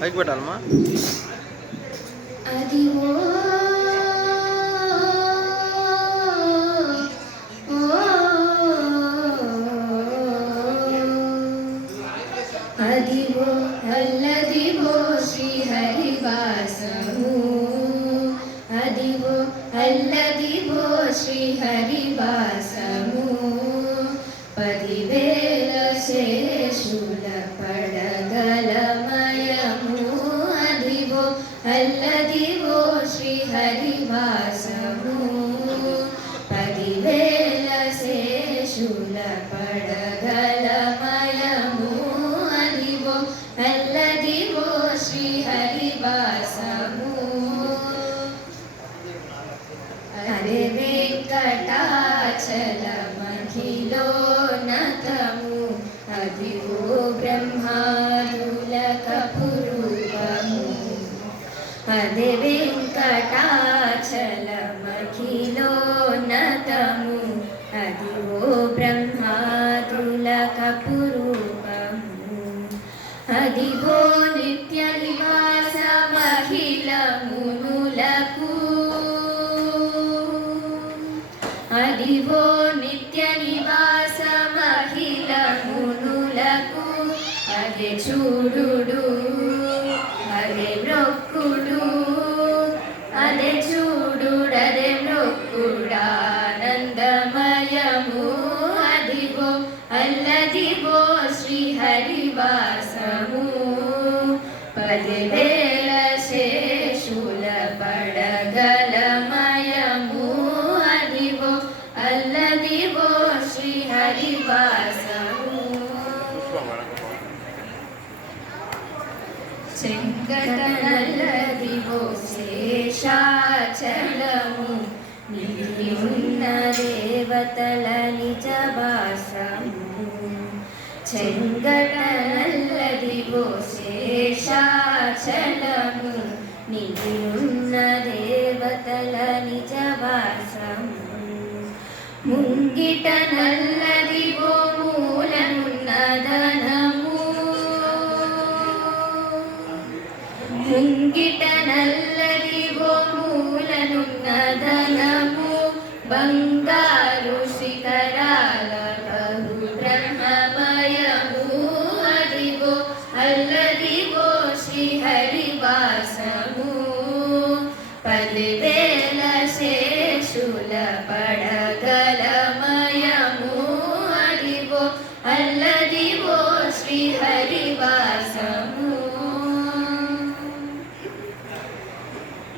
పైకి పెట్టాలమ్మా. అదివో అదివో అల్లదివో శ్రీహరివాసము, అదివో అల్లదివో శ్రీహరివాసము, 10,000 శేషుల పడగలమయము, అదివో అల్లదివో శ్రీహరివాసము, 10,000 శేషుల పడగలమయము, అదివో అల్లదివో శ్రీహరివాసము. అదే వెంకటాచలమఖిలోన్నతము, అదివో బ్రహ్మాదులకపురూపము, అదే వెంకటాచలమఖిలోన్నతము, అదివో బ్రహ్మాదులకపురూపము, అదివో నిత్య నివాస మహిళ మునులకు, అదివో నిత్య నివాస మహిళ మునులకు, అదే చూడుడు అదే మ్రొక్కుడు, అదే చూడుడు అదే మ్రొక్కుడానందమయము, అదివో అల్లదివో శ్రీహరివాసము, 10,000 శేషుల పడగలమయము, అదివో అల్లదివో శ్రీహరివాసము. చెంగటనల్లదివో శేషాచలము, నిధి ఉన్న దేవతల నిజవాసము, చెంగటనల్లదివో శేషాచలము, నిధి ఉన్న దేవతల నిజవాసము, ముంగిట నల్లదివో మూలమున్నదనము, ముంగిట నల్లదివో మూలనున్నదనము, బంగారు శిఖరాల బహు బ్రహ్మమయము, అదివో అల్లదివో శ్రీహరివాసము, 10,000 శేషుల పడగలమయము, అదివో అల్లదివో శ్రీహరివాసము.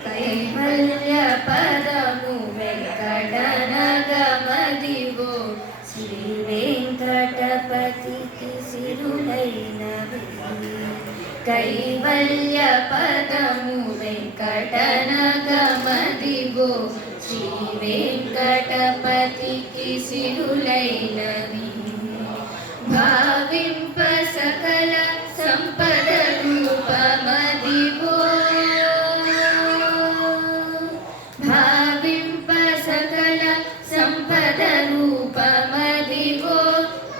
కైవల్య పదము వెంకటనగమదివో, శ్రీ వెంకటపతికి సిరులైనవి, కైవల్య పదము వెంకటనగమదివో, శ్రీ వెంకటపతికి సిరులైనవి, భావింప సకల సంపద రూపమదివో, భావింప సకల సంపద రూపమదివో,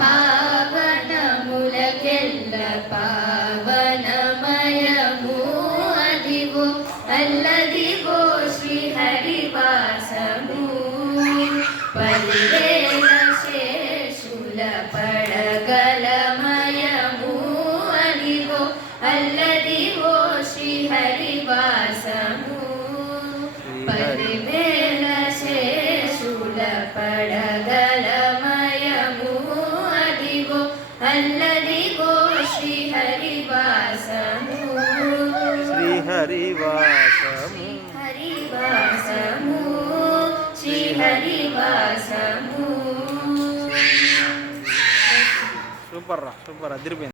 పావనములకెల్ల పావనమయము, అదివో అల్లదివో శ్రీహరివాసము, 10,000 శేషుల పడగలమయము, అదివో అల్లదివో శ్రీహరివాసము, 10,000 శేషుల పడగలమయము, అదివో అల్లదివో శ్రీహరివాసము, శ్రీహరివాసము హరివాసము, శ్రీహరివాసము. సూపర్ రా, సూపర్ అదిరిపోయింది.